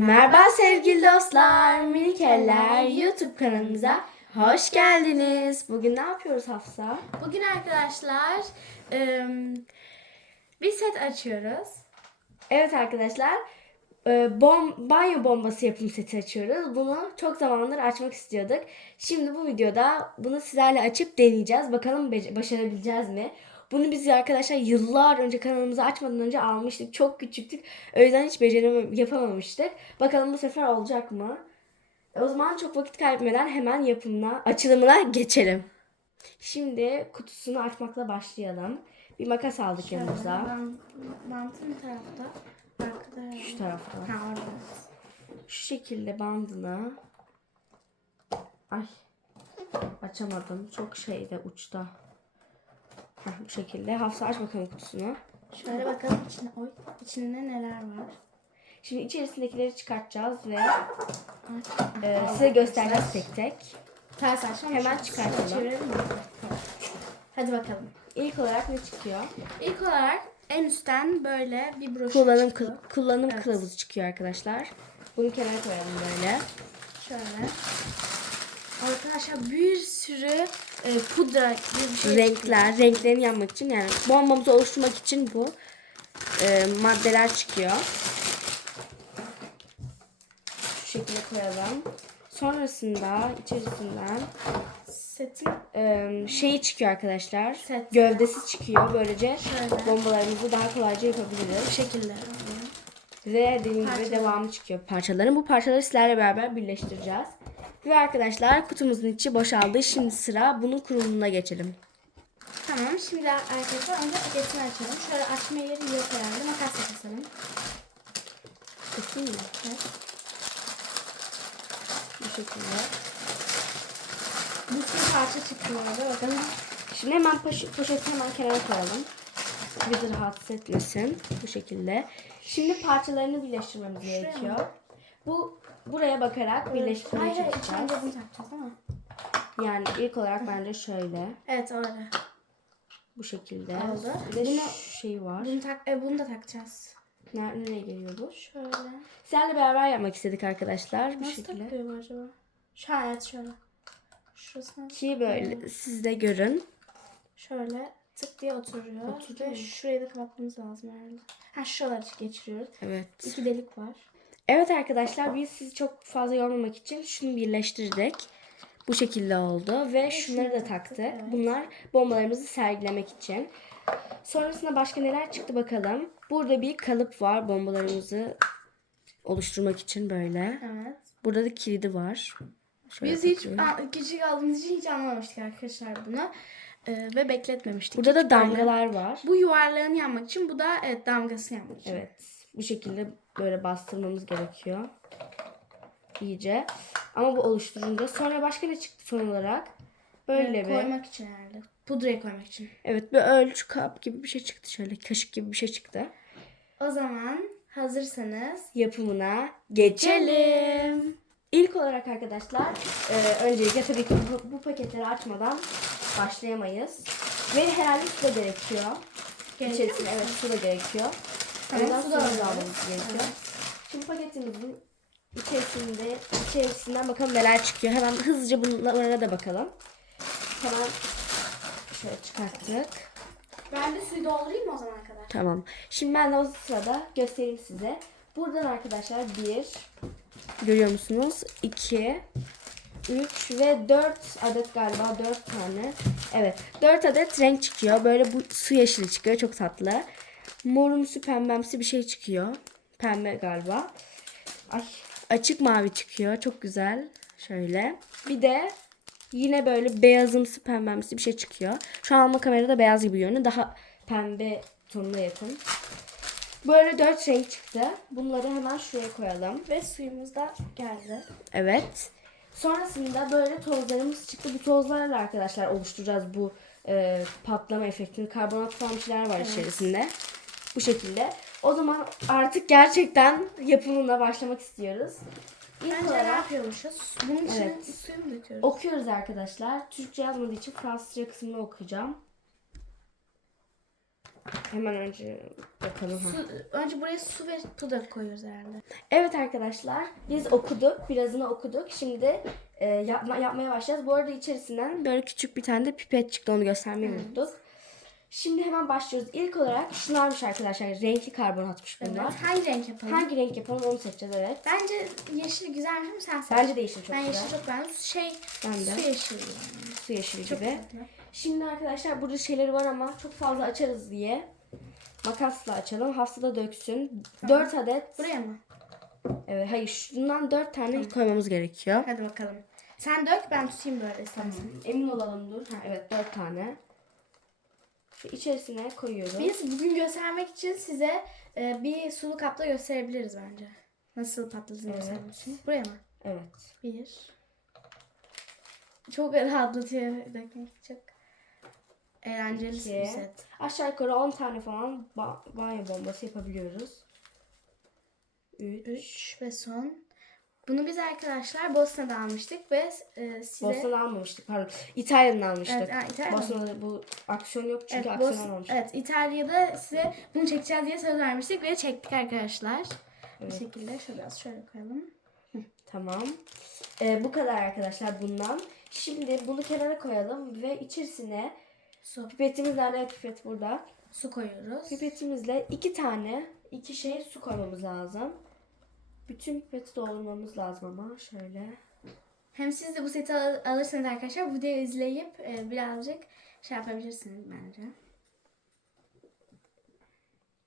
Merhaba sevgili dostlar, minik eller YouTube kanalımıza hoş geldiniz. Bugün ne yapıyoruz Hafsa? Bugün arkadaşlar ım, bir set açıyoruz. Evet arkadaşlar, e, bom, banyo bombası yapım seti açıyoruz. Bunu çok zamandır açmak istiyorduk. Şimdi bu videoda bunu sizlerle açıp deneyeceğiz. Bakalım başarabileceğiz mi? Bunu biz arkadaşlar yıllar önce kanalımızı açmadan önce almıştık. Çok küçüktük. O yüzden hiç beceremem yapamamıştık. Bakalım bu sefer olacak mı? O zaman çok vakit kaybetmeden hemen yapımına, açılımına geçelim. Şimdi kutusunu açmakla başlayalım. Bir makas aldık yanımıza. Bant- Bantın bir tarafta. Arkada. Şu tarafta. Ha orada. Şu şekilde bandını ay açamadım. Çok şeyde uçta. Bu şekilde. Hafsa aç bakalım kutusunu. Şöyle bakalım içinde, oy, içinde neler var. Şimdi içerisindekileri çıkartacağız ve e, size göstereceğiz tek tek. Ters açma. Hemen çıkartalım. Hadi bakalım. İlk olarak ne çıkıyor? İlk olarak en üstten böyle bir broşür Kullanım çıkıyor. kıl- kullanım Evet. kılavuzu çıkıyor arkadaşlar. Bunu kenara koyalım böyle. Şöyle. Arkadaşlar bir sürü e, pudra gibi bir şey. Renkler, renklerini yapmak için yani bombamızı oluşturmak için bu e, maddeler çıkıyor. Şu şekilde koyalım. Sonrasında içerisinden Setin e, şeyi çıkıyor arkadaşlar. Set. Gövdesi çıkıyor. Böylece Şöyle. bombalarımızı daha kolayca yapabiliriz. bu şekilde. Ve dediğim gibi devamı çıkıyor parçaların. Bu parçaları sizlerle beraber birleştireceğiz. Ve arkadaşlar kutumuzun içi boşaldı. Şimdi sıra bunun kurulumuna geçelim. Tamam şimdi arkadaşlar önce paketini açalım. Şöyle açma yeri yok herhalde. Makasla keselim. Keseyim mi? Evet. Bu şekilde. Bir sürü parça çıktı orada. Bakın. Şimdi hemen poş- poşeti hemen kenara koyalım. Bizi rahatsız etmesin. Bu şekilde. Şimdi parçalarını birleştirmemiz gerekiyor. Bu buraya bakarak birleştirmeye Hayır hayır çalışacağız. bunu takacağız değil mi? Yani ilk olarak bence şöyle. Evet öyle. Bu şekilde. Oldu. Bir de Bunu- şu şey var. Bunu, tak e, bunu da takacağız. Ner- Nereye geliyor bu? Şöyle. Sizlerle beraber yapmak istedik arkadaşlar. Bu Nasıl şekilde. takılıyor bu acaba? Şu an evet şöyle. Şurasına Ki böyle siz de görün. şöyle tık diye oturuyor. Oturuyor. Ve şurayı da kapatmamız lazım herhalde. Ha şuraları geçiriyoruz. Evet. İki delik var. Evet arkadaşlar biz sizi çok fazla yormamak için şunu birleştirdik. Bu şekilde oldu ve şunları da taktık. Bunlar bombalarımızı sergilemek için. Sonrasında başka neler çıktı bakalım. Burada bir kalıp var bombalarımızı oluşturmak için böyle. Evet. Burada da kilidi var. Şöyle Biz hiç takıyorum. a- küçük aldığımız için hiç anlamamıştık arkadaşlar bunu. Ee, ve bekletmemiştik. Burada da Hiç böyle- damgalar var. Bu yuvarlağını yapmak için bu da evet damgasını yapmak için. Evet. Bu şekilde böyle bastırmamız gerekiyor. İyice. Ama bu oluşturunca. Sonra başka ne çıktı son olarak? Böyle bir. koymak için herhalde. Pudrayı koymak için. Evet bir ölçü kap gibi bir şey çıktı şöyle. Kaşık gibi bir şey çıktı. O zaman hazırsanız Yapımına geçelim. İlk olarak arkadaşlar e, öncelikle tabii ki bu, bu paketleri açmadan başlayamayız. Ve herhalde su da gerekiyor. Gerekiyor İçerisine evet su da gerekiyor. Ondan su da almamız gerekiyor. Şimdi paketimizin içerisinde içerisinden bakalım neler çıkıyor. Hemen hızlıca bunlara da bakalım. Hemen şöyle çıkarttık. ben de suyu doldurayım mı o zamana kadar? Tamam. Şimdi ben de o sırada göstereyim size. Buradan arkadaşlar bir görüyor musunuz? 2 3 ve 4 adet galiba 4 tane. Evet. 4 adet renk çıkıyor. Böyle bu su yeşili çıkıyor. Çok tatlı. Morumsu pembemsi bir şey çıkıyor. Pembe galiba. Ay açık mavi çıkıyor. Çok güzel. Şöyle. Bir de yine böyle beyazımsı pembemsi bir şey çıkıyor. Şu an ama kamerada beyaz gibi görünüyor. Daha pembe tonuna yakın. Böyle dört renk çıktı. Bunları hemen şuraya koyalım. Ve suyumuz da geldi. Evet. Sonrasında böyle tozlarımız çıktı. Bu tozlarla arkadaşlar oluşturacağız bu e, patlama efektini. Karbonat falan şeyler var içerisinde. Bu şekilde. O zaman artık gerçekten yapımına başlamak istiyoruz. İlk Bence ne olarak yapıyormuşuz? Bunun içine Evet. suyu mu döküyoruz? okuyoruz arkadaşlar. Türkçe yazmadığı için Fransızca kısmını okuyacağım. Hemen önce bakalım. ha. Su, önce buraya su ve pudra koyuyoruz herhalde. Evet arkadaşlar biz okuduk. Birazını okuduk. Şimdi e, yapma, yapmaya başlayacağız. Bu arada içerisinden böyle küçük bir tane de pipet çıktı. Onu göstermeyi unuttuk. Şimdi hemen başlıyoruz. İlk olarak şunlarmış arkadaşlar. Renkli karbonatmış bunlar. Evet. Hangi renk yapalım? Hangi renk yapalım onu seçeceğiz evet. Bence yeşil güzelmiş ama sen seç. Bence de yeşil çok ben güzel. yeşil çok beğendim. Şey, Ben de. su yeşili. yani. Su yeşili Çok gibi. tatlı. Şimdi arkadaşlar burada şeyleri var ama çok fazla açarız diye makasla açalım. Haftada döksün. 4 adet. Buraya mı? Evet, hayır şundan 4 tane koymamız gerekiyor. Hadi bakalım. Sen dök ben tutayım böyle istersen. Emin olalım dur. Ha, evet 4 tane. İçerisine koyuyoruz. Biz bugün göstermek için size e, bir sulu kapta gösterebiliriz bence. Nasıl patladığını Evet. göstermek için. Buraya mı? Evet. Bir. Çok rahatlatıyor çok. Eğlenceli İki. bir set. Aşağı yukarı 10 tane falan ba- banyo bombası yapabiliyoruz. 3. Üç ve son. Bunu biz arkadaşlar Bosna'da almıştık ve e, size... Bosna'dan almamıştık pardon. İtalya'dan almıştık. Evet, ha, İtalya'dan. Bosna'da bu aksiyon yok çünkü Evet, aksiyon Bos- almamıştık. evet, İtalya'da size bunu çekeceğiz diye söz vermiştik ve çektik arkadaşlar. Evet. Bu şekilde şöyle biraz şöyle koyalım. Tamam. Ee, bu kadar arkadaşlar bundan. Şimdi bunu kenara koyalım ve içerisine Su. pipetimiz nerede? Pipet burada. Su koyuyoruz. Pipetimizle iki tane iki şey su koymamız lazım. Bütün pipeti doldurmamız lazım ama şöyle. Hem siz de bu seti al- alırsanız arkadaşlar bu videoyu izleyip e, birazcık şey yapabilirsiniz bence.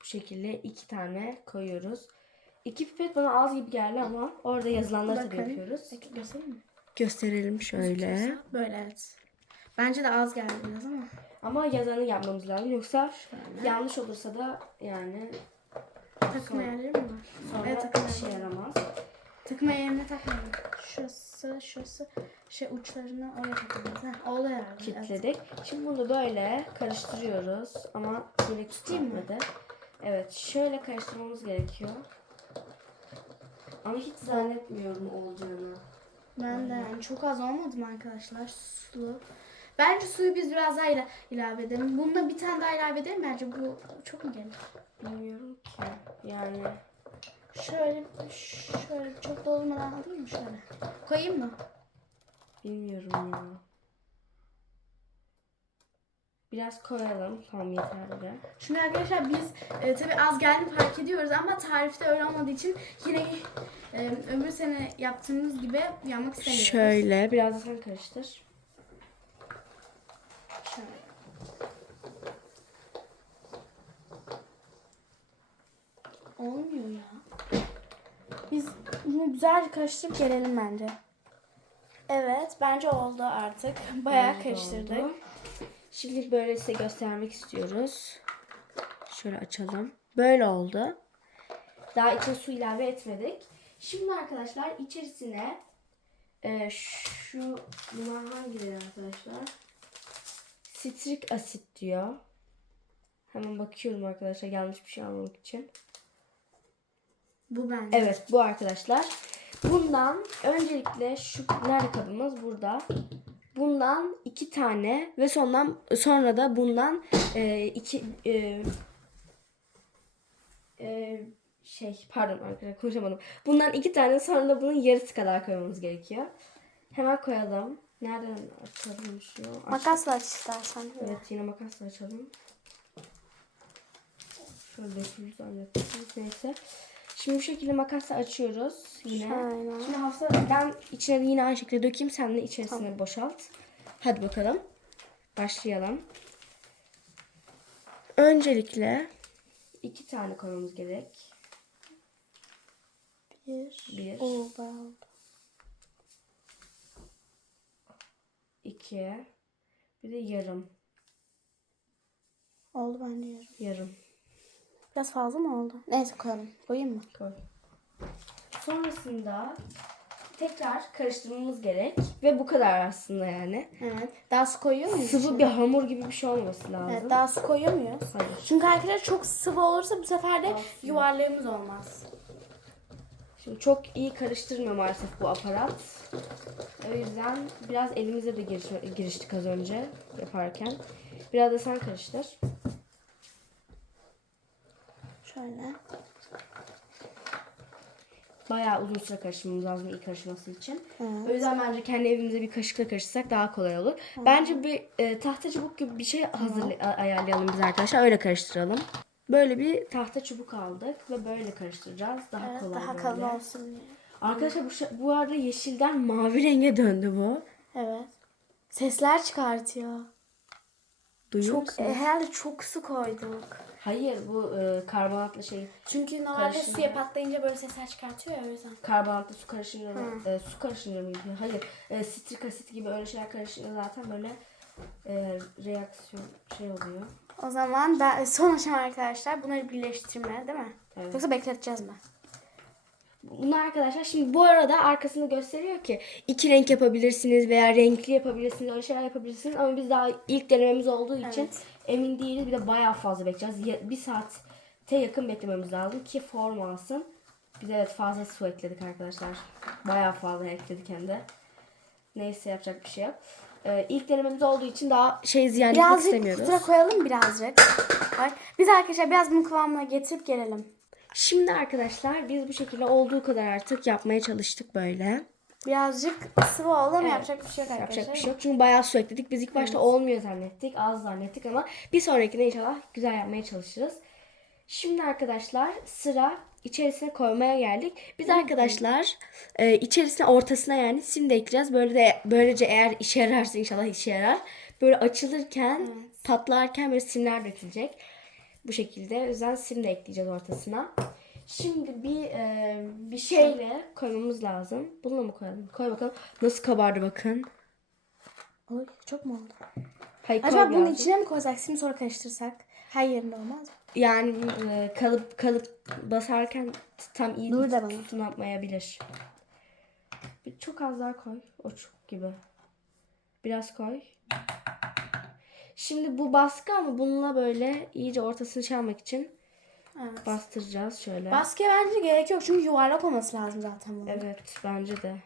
Bu şekilde iki tane koyuyoruz. İki pipet bana az gibi geldi ama orada yazılanları tabii Bakın. yapıyoruz. Peki göstereyim mi? Gösterelim şöyle. Böyle evet. Bence de az geldi biraz ama. Ama yazanı yapmamız lazım. Yoksa yanlış olursa da yani Ayarları mı var? sonra Evet, takım işe yaramaz. Takım ayarına takmayalım. Şurası, şurası, şey uçlarını oraya takacağız. Ha, oldu herhalde. Evet. Şimdi bunu böyle karıştırıyoruz ama yine Tutayım mı? Evet şöyle karıştırmamız gerekiyor. Ama hiç zannetmiyorum olacağını. Ben de yani çok az olmadı mı arkadaşlar sulu? Bence suyu biz biraz daha ila- ilave edelim. Bununla bir tane daha ilave edelim bence bu çok mu gelir? Bilmiyorum ki. Yani Şöyle şöyle çok doldurmadan alayım mı şöyle? Koyayım mı? bilmiyorum ya. Biraz koyalım. Tam yeterli. Şimdi arkadaşlar biz e, tabii az geldi fark ediyoruz ama tarifte öyle olmadığı için yine e, öbür sene yaptığımız gibi yapmak istemiyoruz. Şöyle biraz da sen karıştır. Şöyle. Olmuyor ya. Biz bunu güzelce karıştırıp gelelim bence. Evet bence oldu artık. Bayağı Bence karıştırdık. oldu. Şimdi böyle size göstermek istiyoruz. Şöyle açalım. Böyle oldu. Daha içine su ilave etmedik. Şimdi arkadaşlar içerisine e, şu bunlar hangileri arkadaşlar? Sitrik asit diyor. Hemen bakıyorum arkadaşlar yanlış bir şey almamak için. Bu bence. Evet bu arkadaşlar. Bundan öncelikle şu nerede kabımız burada. Bundan iki tane ve sondan sonra da bundan e, iki e, e, şey pardon arkadaşlar konuşamadım. Bundan iki tane sonra da bunun yarısı kadar koymamız gerekiyor. Hemen koyalım. Nereden açalım şunu? Aç- Makasla aç istersen. Evet yine makasla açalım. Şöyle dökülür zannettim. Neyse. Şimdi bu şekilde makasla açıyoruz yine. Aynen. Şimdi hafta ben içine yine aynı şekilde dökeyim sen de içerisine boşalt. Hadi bakalım. Başlayalım. Öncelikle iki tane koymamız gerek. Bir. Bir. Bayağı iki, bir de yarım. Oldu bence yarım. Yarım. Biraz fazla mı oldu? Neyse koyalım. Koyayım mı? Koy. Sonrasında tekrar karıştırmamız gerek. Ve bu kadar aslında yani. Evet. Daha su koyuyor muyuz? Sıvı bir hamur gibi bir şey olması lazım. Evet, daha su koyuyor muyuz? Hayır. Çünkü arkadaşlar çok sıvı olursa bu sefer de yuvarlığımız olmaz. Şimdi çok iyi karıştırmıyor maalesef bu aparat. O yüzden biraz elimize de giriş- giriştik az önce yaparken. Biraz da sen karıştır. Şöyle. Bayağı uzun süre karıştırmamız lazım ilk karışması için. Evet. O yüzden bence kendi evimizde bir kaşıkla karıştırsak daha kolay olur. Bence bir e, tahta çubuk gibi bir şey hazır ayarlayalım biz arkadaşlar. Öyle karıştıralım. Böyle bir tahta çubuk aldık ve böyle karıştıracağız. Daha Evet, kolay daha böyle. kalın olsun diye. Arkadaşlar bu, bu arada yeşilden mavi renge döndü bu. Evet. Sesler çıkartıyor. Duyuyor Çok musunuz? e, herhalde çok su koyduk. Hayır bu e, karbonatlı şey Çünkü normalde suya patlayınca böyle sesler çıkartıyor ya o yüzden. karbonatlı su karışınca e, su karışınca mıydı? Hayır. E, sitrik asit gibi öyle şeyler karışınca zaten böyle e, reaksiyon şey oluyor. O zaman ben son aşama arkadaşlar bunları birleştirme değil mi? Evet. Yoksa bekleteceğiz mi? Bunu arkadaşlar şimdi bu arada arkasında gösteriyor ki iki renk yapabilirsiniz veya renkli yapabilirsiniz öyle şeyler yapabilirsiniz ama biz daha ilk denememiz olduğu için Evet. emin değiliz bir de bayağı fazla bekleyeceğiz. Bir saate yakın beklememiz lazım ki form alsın. Biz evet fazla su ekledik arkadaşlar. Bayağı fazla ekledik hem de. Neyse yapacak bir şey yok. Ee, ilk denememiz olduğu için daha şey ziyan etmek Birazcık istemiyoruz. pudra koyalım birazcık. Bak, Biz arkadaşlar biraz bunun kıvamına getirip gelelim. Şimdi arkadaşlar biz bu şekilde olduğu kadar artık yapmaya çalıştık böyle. Birazcık sıvı oldu ama Evet. yapacak bir şey yok arkadaşlar. Yapacak bir şey yok. Çünkü bayağı su ekledik. Biz ilk başta olmuyor zannettik. Az zannettik ama bir sonrakinde inşallah güzel yapmaya çalışırız. Şimdi arkadaşlar sıra içerisine koymaya geldik. Biz arkadaşlar e, içerisine ortasına yani sim de ekleyeceğiz. Böyle de böylece eğer işe yararsa inşallah işe yarar. Böyle açılırken patlarken böyle simler dökülecek. Bu şekilde. O yüzden sim de ekleyeceğiz ortasına. Şimdi bir e, bir şeyle koymamız lazım. Bununla mı koyalım? Koy bakalım. Nasıl kabardı bakın. Oy, çok mu oldu? Hayır, Acaba bunun birazcık. içine mi koysak sim sonra karıştırsak? Her yerinde olmaz mı? Yani e, kalıp kalıp basarken tam iyi Dur da bana. tutunamayabilir. Bir çok az daha koy. O çok gibi. Biraz koy. Şimdi bu baskı ama bununla böyle iyice ortasını şey almak için Evet. bastıracağız şöyle. Baskıya bence gerek yok çünkü yuvarlak olması lazım zaten bunun. Evet bence de.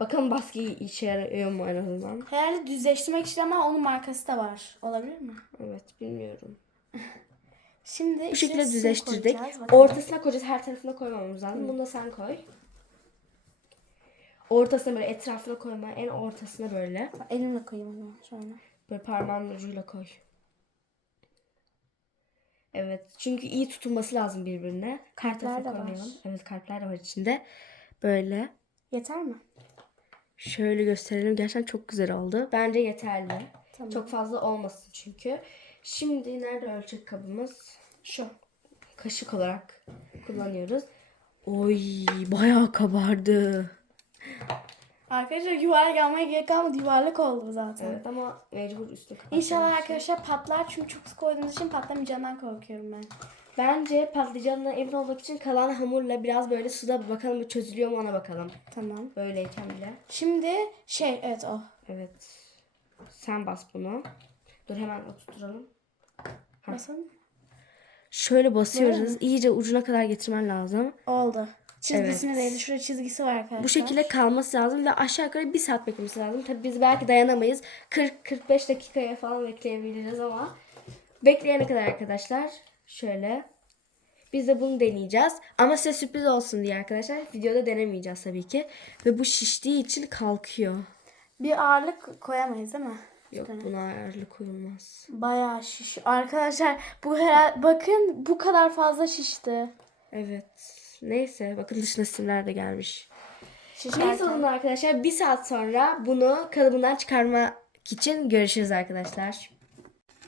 Bakalım baskı işe yarıyor mu en azından. Herhalde düzleştirmek için ama onun markası da var. Olabilir mi? Evet bilmiyorum. Şimdi Bu şekilde düzleştirdik. Ortasına koyacağız. Her tarafına koymamamız lazım. Bunu da sen koy. Ortasına böyle etrafına koyma. En ortasına böyle. Elimle koyayım o zaman şöyle. Böyle parmağın ucuyla koy. Evet. Çünkü iyi tutulması lazım birbirine. Kalpler tarafına de var. koymayalım. Evet kalpler de var içinde. Böyle. Yeter mi? Şöyle gösterelim. Gerçekten çok güzel oldu. Bence yeterli. Tamam. Çok fazla olmasın çünkü. Şimdi nerede ölçek kabımız? Şu. Kaşık olarak kullanıyoruz. Oy bayağı kabardı. Arkadaşlar yuvarlak almaya gerek kalmadı. Yuvarlak oldu zaten. Evet ama mecbur üstü İnşallah arkadaşlar patlar çünkü çok sık koyduğumuz için patlamayacağından korkuyorum ben. Bence patlıcanına emin olmak için kalan hamurla biraz böyle suda bakalım çözülüyor mu ona bakalım. Tamam. Böyleyken bile. Şimdi şey evet o. Evet. Sen bas bunu. Dur hemen oturturalım. Basalım. Şöyle basıyoruz. İyice ucuna kadar getirmen lazım. Oldu. Çizgisine Evet. değdi. Şurada çizgisi var arkadaşlar. Bu şekilde kalması lazım ve aşağı yukarı bir saat beklemesi lazım. Tabii biz belki dayanamayız. 40-45 dakikaya falan bekleyebiliriz ama bekleyene kadar arkadaşlar şöyle biz de bunu deneyeceğiz. Ama size sürpriz olsun diye arkadaşlar videoda denemeyeceğiz tabii ki. Ve bu şiştiği için kalkıyor. Bir ağırlık koyamayız değil mi? Yok buna ayarlı koyulmaz. Bayağı şiş. Arkadaşlar bu herhal bakın bu kadar fazla şişti. Evet. Neyse bakın dışına simler de gelmiş. Şişerken. Neyse o zaman arkadaşlar bir saat sonra bunu kalıbından çıkarmak için görüşürüz arkadaşlar.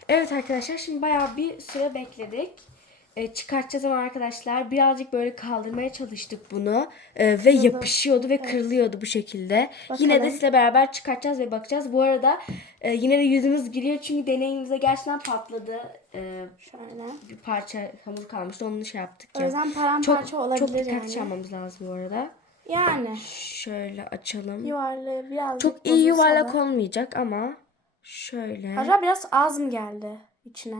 Evet arkadaşlar şimdi bayağı bir süre bekledik. Ee, çıkartacağız ama arkadaşlar birazcık böyle kaldırmaya çalıştık bunu Ee, ve yapışıyordu ve kırılıyordu bu şekilde. Yine de Bakalım. sizle beraber çıkartacağız ve bakacağız. Bu arada e, yine de yüzümüz gülüyor çünkü deneyimimize gerçekten patladı. Ee, Şöyle. bir parça hamur kalmıştı onu şey yaptık O ya. yüzden paramparça Çok, olabilir çok dikkatli yani. çalmamız lazım bu arada. Yani Şöyle açalım. yuvarlığı birazcık Çok iyi bozulsa yuvarlak da- olmayacak ama şöyle. Acaba biraz az mı geldi içine?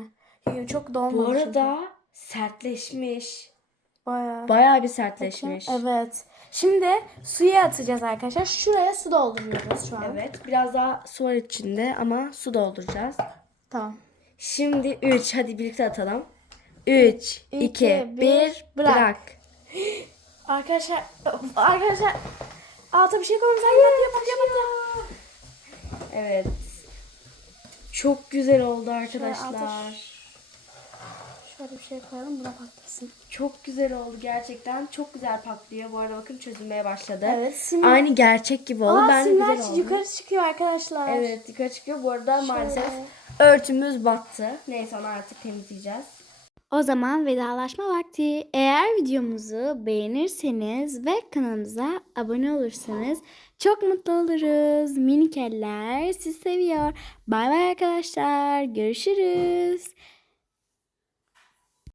Çünkü çok Bu dolmamış. arada sertleşmiş. Bayağı. Bayağı bir sertleşmiş. Evet. Şimdi suya atacağız arkadaşlar. Şuraya su dolduruyoruz şu an. Evet, Biraz daha su var içinde ama su dolduracağız. Tamam. Şimdi 3 hadi birlikte atalım. 3, İki, 2, bir, 1, bırak. Arkadaşlar arkadaşlar alta bir şey koyalım sanki patlıyor patlıyor patlıyor. Evet. Çok güzel oldu arkadaşlar. Şöyle bir şey koyalım buna patlasın. Çok güzel oldu gerçekten. Çok güzel patlıyor. Bu arada bakın çözülmeye başladı. Evet, sim- Aynı gerçek gibi oldu. Aa simler güzel oldu. yukarı çıkıyor arkadaşlar. Evet yukarı çıkıyor. Bu arada maalesef Şöyle. örtümüz battı. Neyse onu artık temizleyeceğiz. O zaman vedalaşma vakti. Eğer videomuzu beğenirseniz ve kanalımıza abone olursanız çok mutlu oluruz. Minik eller sizi seviyor. Bay bay arkadaşlar. Görüşürüz.